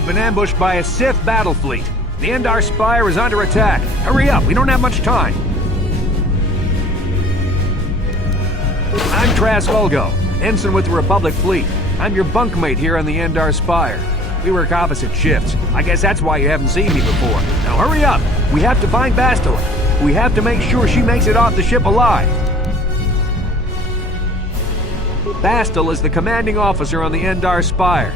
We've been ambushed by a Sith battle fleet. The Endar Spire is under attack. Hurry up, we don't have much time. I'm Trask Ulgo, ensign with the Republic fleet. I'm your bunkmate here on the Endar Spire. We work opposite shifts. I guess that's why you haven't seen me before. Now hurry up! We have to find Bastila. We have to make sure she makes it off the ship alive. Bastila is the commanding officer on the Endar Spire.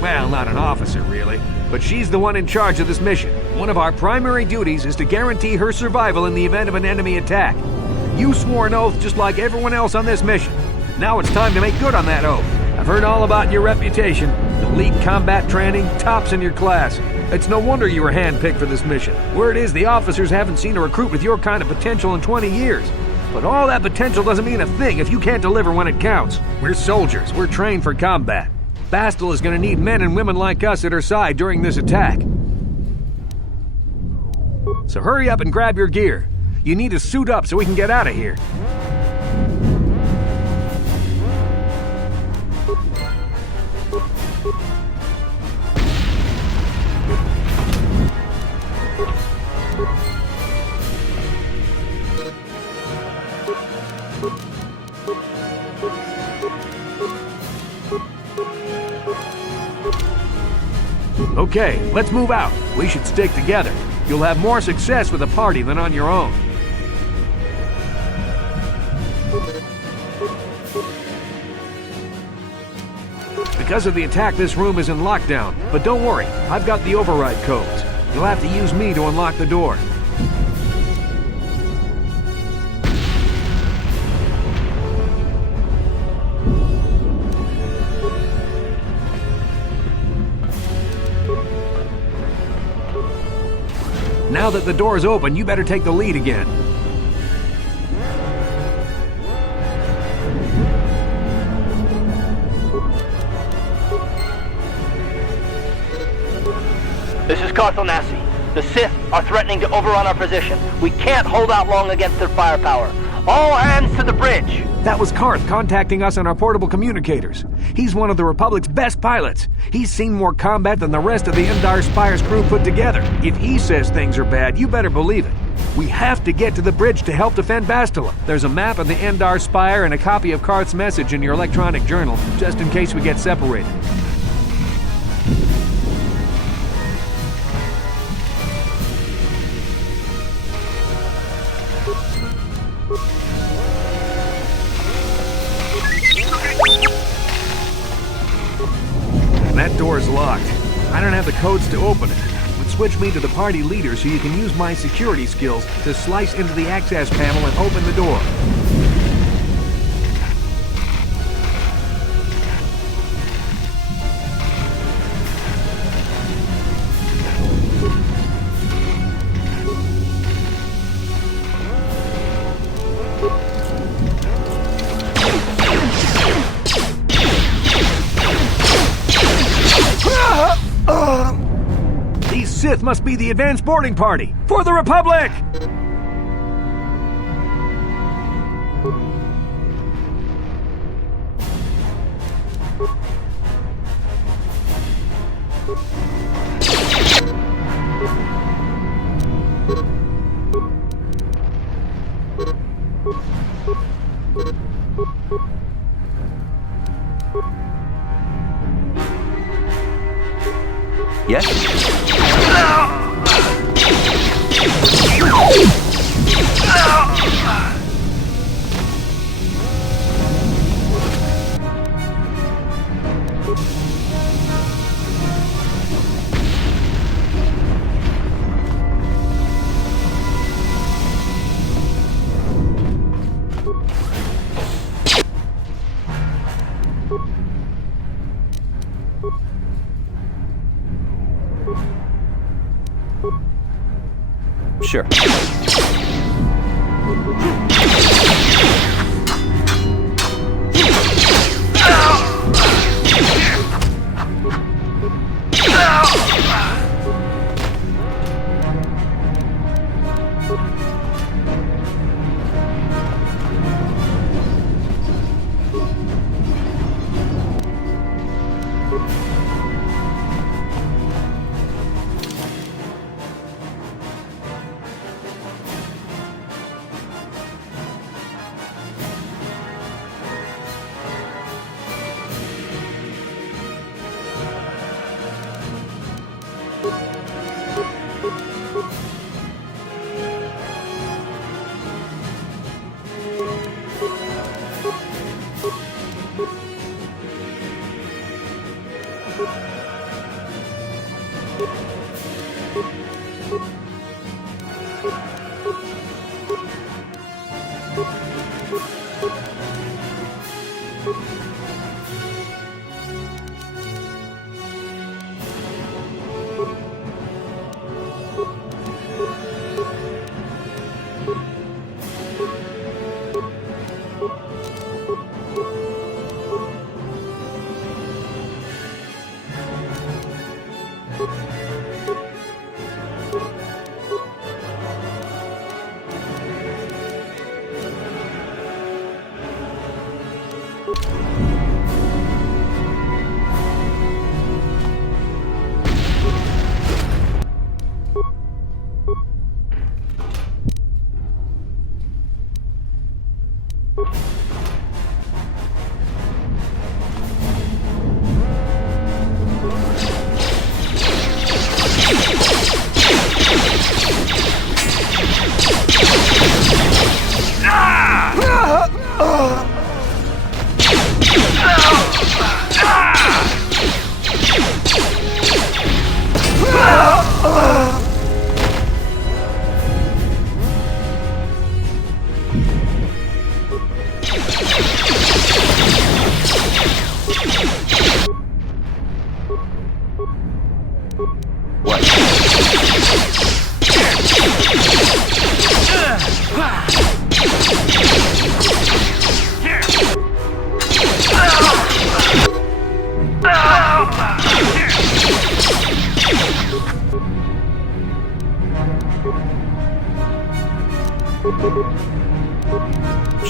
Well, not an officer, really, but she's the one in charge of this mission. One of our primary duties is to guarantee her survival in the event of an enemy attack. You swore an oath just like everyone else on this mission. Now it's time to make good on that oath. I've heard all about your reputation. Elite combat training, tops in your class. It's no wonder you were handpicked for this mission. Word is the officers haven't seen a recruit with your kind of potential in 20 years. But all that potential doesn't mean a thing if you can't deliver when it counts. We're soldiers. We're trained for combat. Bastila is going to need men and women like us at her side during this attack. So hurry up and grab your gear. You need to suit up so we can get out of here. Okay, let's move out. We should stick together. You'll have more success with a party than on your own. Because of the attack, this room is in lockdown. But don't worry, I've got the override codes. You'll have to use me to unlock the door. Now that the door is open, you better take the lead again. This is Carthel Nassi. The Sith are threatening to overrun our position. We can't hold out long against their firepower. All hands to the bridge! That was Karth contacting us on our portable communicators. He's one of the Republic's best pilots. He's seen more combat than the rest of the Endar Spire's crew put together. If he says things are bad, you better believe it. We have to get to the bridge to help defend Bastila. There's a map of the Endar Spire and a copy of Karth's message in your electronic journal, just in case we get separated. That door's locked. I don't have the codes to open it. But switch me to the party leader so you can use my security skills to slice into the access panel and open the door. These Sith must be the advanced boarding party for the Republic! Yes? Sure.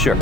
Sure.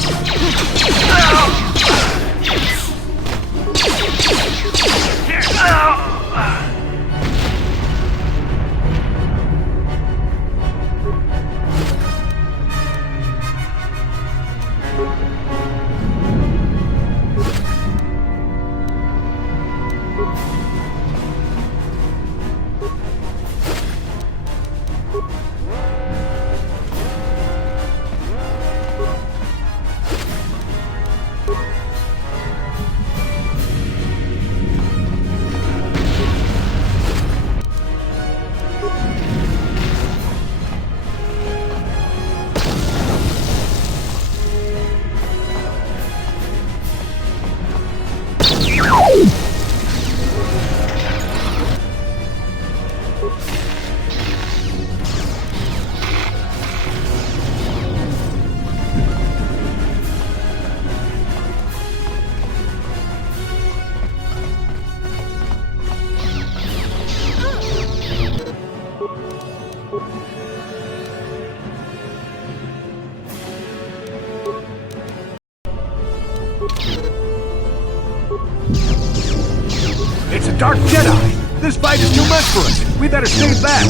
It's a Dark Jedi! This fight is too much for us! We better stay back!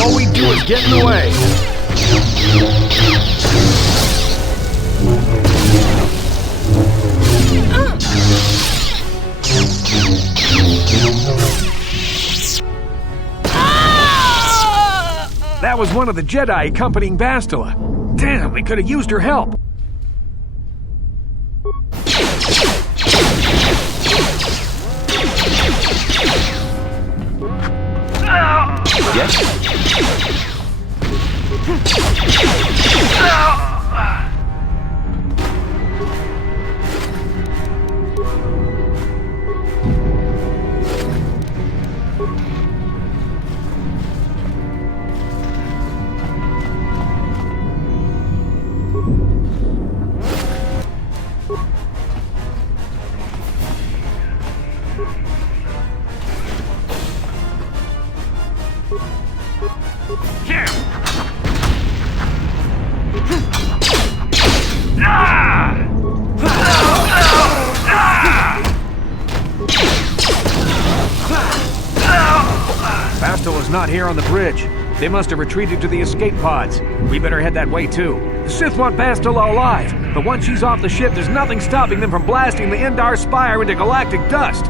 All we do is get in the way! That was one of the Jedi accompanying Bastila. Damn, we could have used her help! Yes? Bastila's not here on the bridge. They must have retreated to the escape pods. We better head that way too. The Sith want Bastila alive, but once she's off the ship, there's nothing stopping them from blasting the Endar Spire into galactic dust.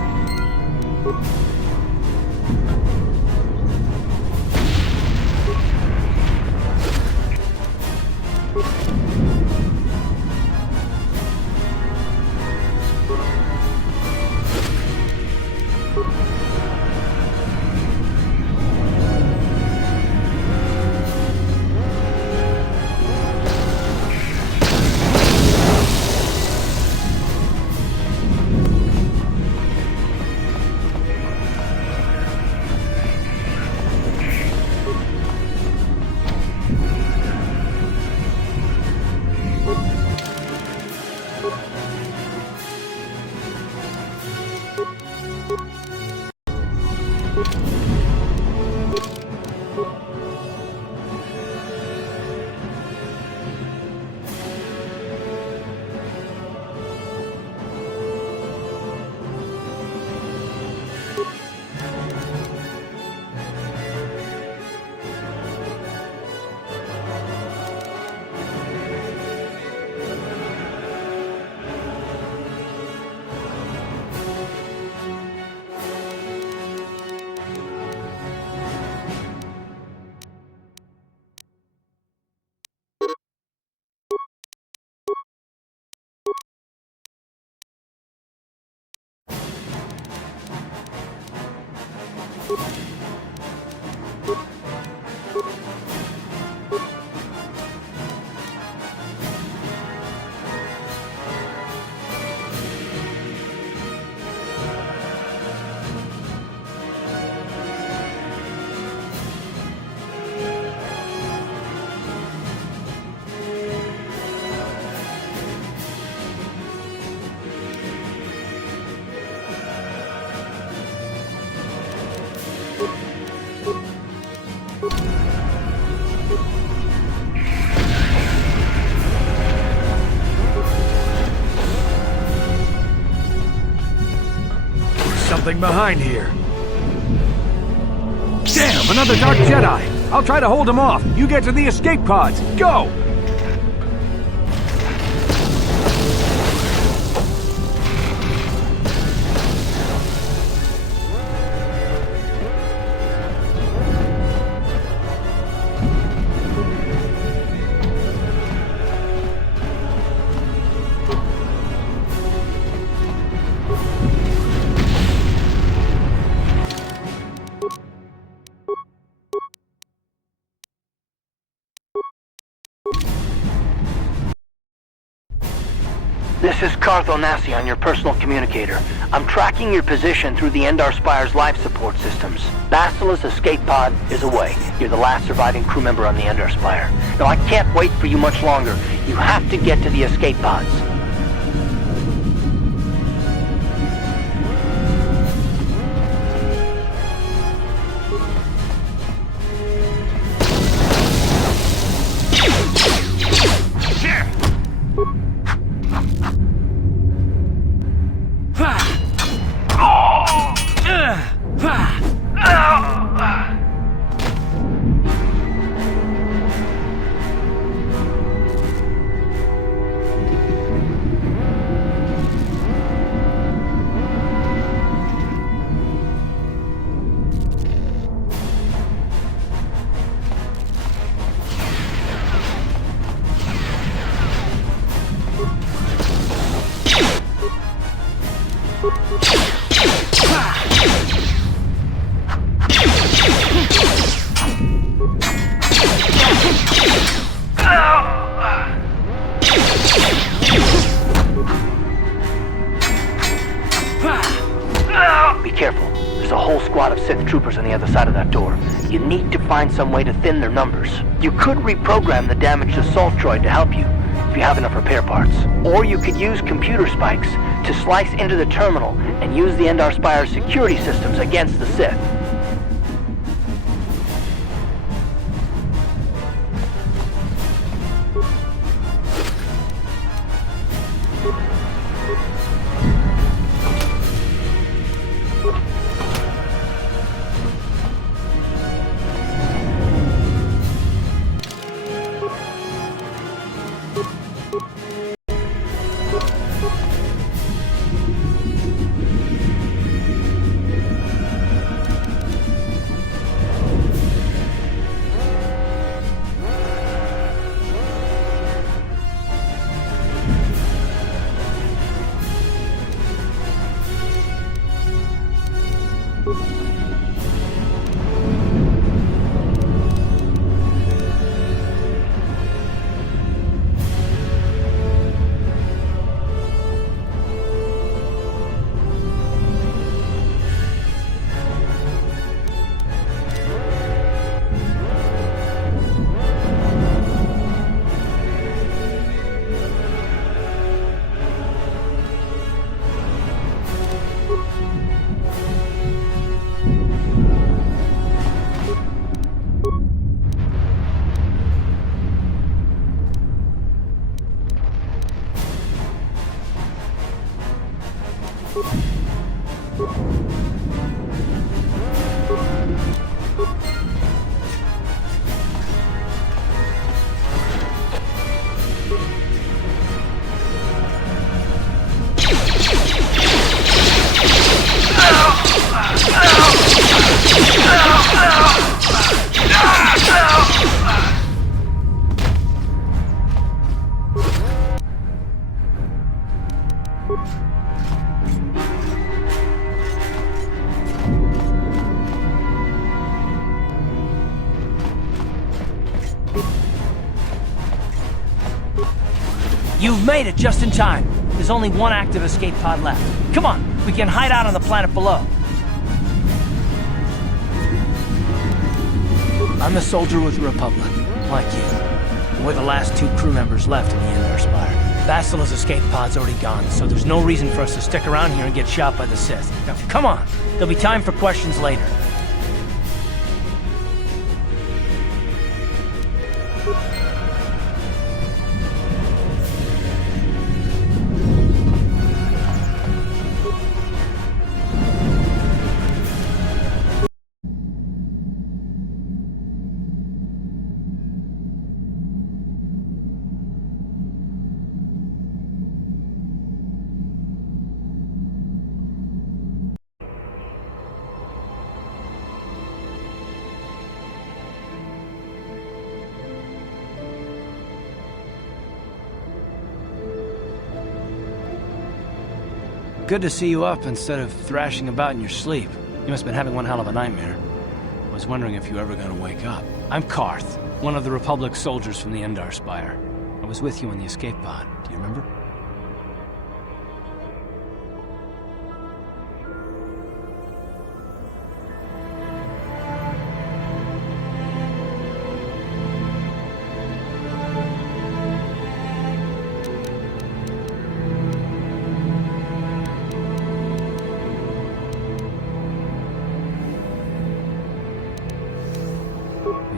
Something behind here. Damn, another Dark Jedi! I'll try to hold him off. You get to the escape pods. Go! This is Carth Onasi on your personal communicator. I'm tracking your position through the Endar Spire's life support systems. Bastila's escape pod is away. You're the last surviving crew member on the Endar Spire. Now, I can't wait for you much longer. You have to get to the escape pods. Be careful. There's a whole squad of Sith troopers on the other side of that door. You need to find some way to thin their numbers. You could reprogram the damaged assault droid to help you, if you have enough repair parts. Or you could use computer spikes to slice into the terminal and use the Endar Spire's security systems against the Sith. You've made it just in time. There's only one active escape pod left. Come on, we can hide out on the planet below. I'm a soldier with the Republic, like you. We're the last two crew members left in the Endar Spire. Bastila's escape pod's already gone, so there's no reason for us to stick around here and get shot by the Sith. Now, come on! There'll be time for questions later. Good to see you up instead of thrashing about in your sleep. You must have been having one hell of a nightmare. I was wondering if you were ever going to wake up. I'm Carth, one of the Republic soldiers from the Endar Spire. I was with you in the escape pod. Do you remember?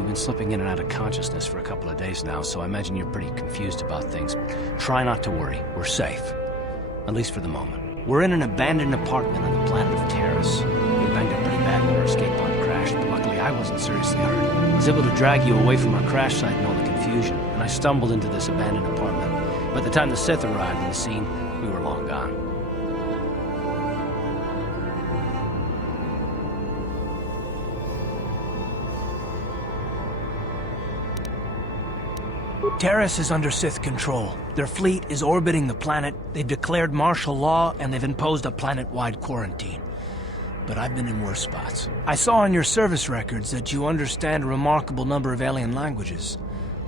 Been slipping in and out of consciousness for a couple of days now, so I imagine you're pretty confused about things. Try not to worry. We're safe. At least for the moment. We're in an abandoned apartment on the planet of Taris. We banged up pretty bad when our escape pod crashed, but luckily I wasn't seriously hurt. I was able to drag you away from our crash site and all the confusion, and I stumbled into this abandoned apartment. By the time the Sith arrived on the scene, we were long gone. Taris is under Sith control. Their fleet is orbiting the planet, they've declared martial law, and they've imposed a planet-wide quarantine. But I've been in worse spots. I saw in your service records that you understand a remarkable number of alien languages.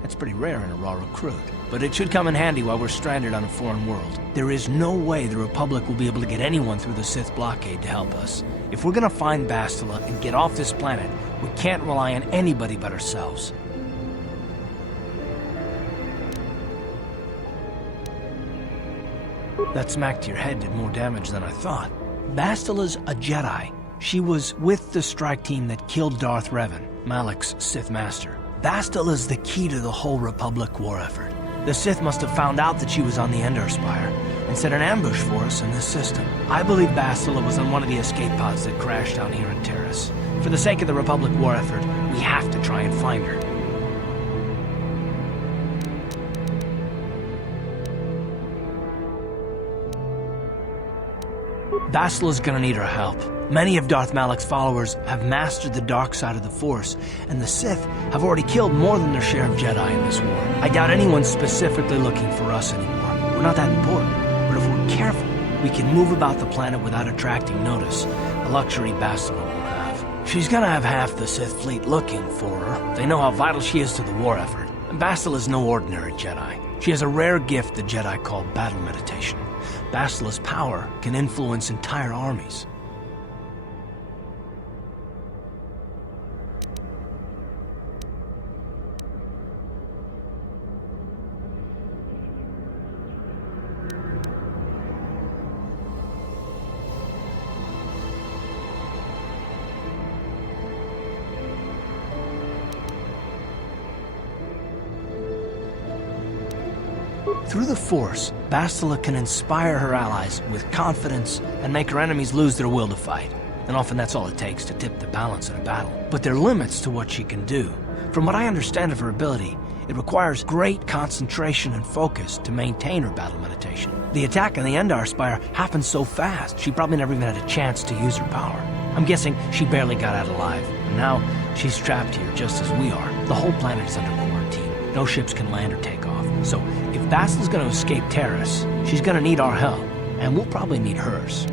That's pretty rare in a raw recruit. But it should come in handy while we're stranded on a foreign world. There is no way the Republic will be able to get anyone through the Sith blockade to help us. If we're gonna find Bastila and get off this planet, we can't rely on anybody but ourselves. That smack to your head did more damage than I thought. Bastila's a Jedi. She was with the strike team that killed Darth Revan, Malak's Sith master. Bastila's the key to the whole Republic war effort. The Sith must have found out that she was on the Endar Spire and set an ambush for us in this system. I believe Bastila was on one of the escape pods that crashed down here in Taris. For the sake of the Republic war effort, we have to try and find her. Bastila's gonna need our help. Many of Darth Malak's followers have mastered the dark side of the Force, and the Sith have already killed more than their share of Jedi in this war. I doubt anyone's specifically looking for us anymore. We're not that important, but if we're careful, we can move about the planet without attracting notice, a luxury Bastila will have. She's gonna have half the Sith fleet looking for her. They know how vital she is to the war effort. And Bastila's no ordinary Jedi. She has a rare gift the Jedi call battle meditation. Bastila's power can influence entire armies. Through the Force, Bastila can inspire her allies with confidence and make her enemies lose their will to fight. And often that's all it takes to tip the balance in a battle. But there are limits to what she can do. From what I understand of her ability, it requires great concentration and focus to maintain her battle meditation. The attack on the Endar Spire happened so fast, she probably never even had a chance to use her power. I'm guessing she barely got out alive, and now she's trapped here just as we are. The whole planet is under quarantine. No ships can land or take off. So if Bastila's gonna escape Taris, she's gonna need our help, and we'll probably need hers.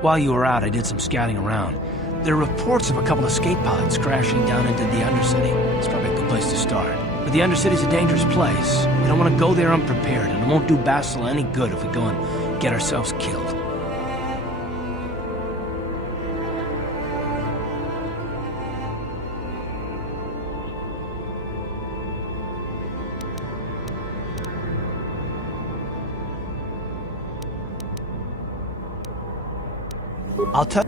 While you were out, I did some scouting around. There are reports of a couple of escape pods crashing down into the Undercity. It's probably a good place to start. But the Undercity's a dangerous place. We don't want to go there unprepared, and it won't do Bastila any good if we go and get ourselves killed. I'll tell.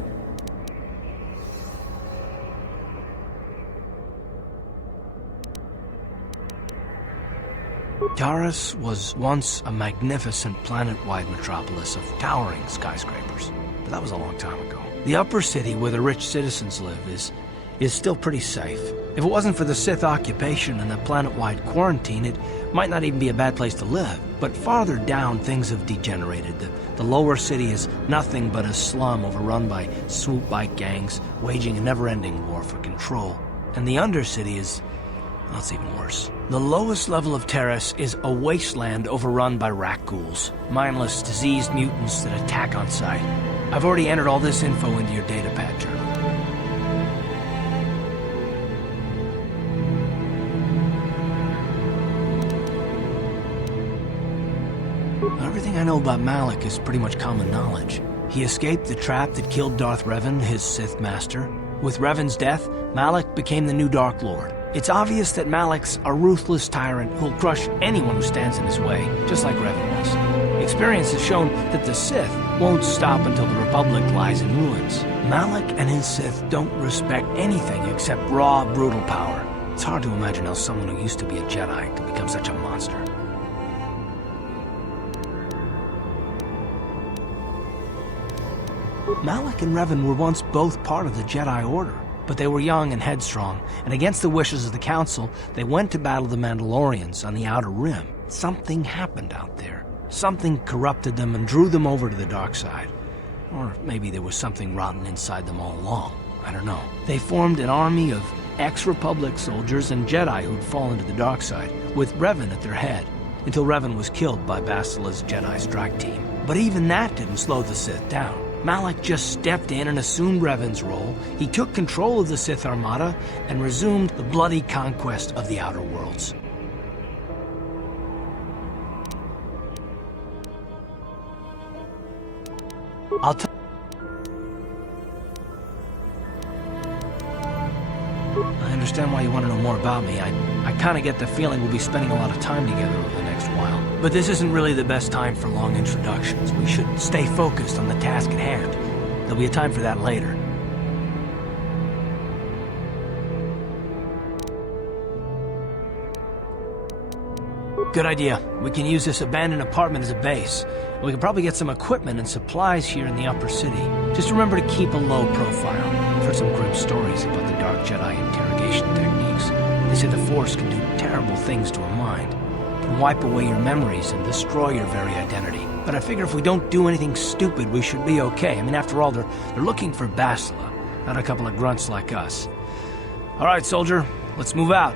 Taris was once a magnificent planet-wide metropolis of towering skyscrapers, but that was a long time ago. The upper city where the rich citizens live is still pretty safe. If it wasn't for the Sith occupation and the planet-wide quarantine, it might not even be a bad place to live. But farther down, things have degenerated. The lower city is nothing but a slum overrun by swoop bike gangs, waging a never-ending war for control. And the undercity is... well, it's even worse. The lowest level of Taris is a wasteland overrun by rat ghouls, mindless, diseased mutants that attack on sight. I've already entered all this info into your datapad journal. Everything I know about Malak is pretty much common knowledge. He escaped the trap that killed Darth Revan, his Sith master. With Revan's death, Malak became the new Dark Lord. It's obvious that Malak's a ruthless tyrant who'll crush anyone who stands in his way, just like Revan was. Experience has shown that the Sith won't stop until the Republic lies in ruins. Malak and his Sith don't respect anything except raw, brutal power. It's hard to imagine how someone who used to be a Jedi could become such a monster. Malak and Revan were once both part of the Jedi Order, but they were young and headstrong, and against the wishes of the Council, they went to battle the Mandalorians on the Outer Rim. Something happened out there. Something corrupted them and drew them over to the dark side. Or maybe there was something rotten inside them all along. I don't know. They formed an army of ex-Republic soldiers and Jedi who'd fallen to the dark side, with Revan at their head, until Revan was killed by Bastila's Jedi strike team. But even that didn't slow the Sith down. Malak just stepped in and assumed Revan's role. He took control of the Sith Armada and resumed the bloody conquest of the Outer Worlds. I understand why you want to know more about me. I kind of get the feeling we'll be spending a lot of time together over the next while. But this isn't really the best time for long introductions. We should stay focused on the task at hand. There'll be a time for that later. Good idea. We can use this abandoned apartment as a base. We can probably get some equipment and supplies here in the upper city. Just remember to keep a low profile. I've heard some grim stories about the Dark Jedi interrogation techniques. They say the Force can do terrible things to a mind. It can wipe away your memories and destroy your very identity. But I figure if we don't do anything stupid, we should be okay. I mean, after all, they're looking for Bastila, not a couple of grunts like us. All right, soldier, let's move out.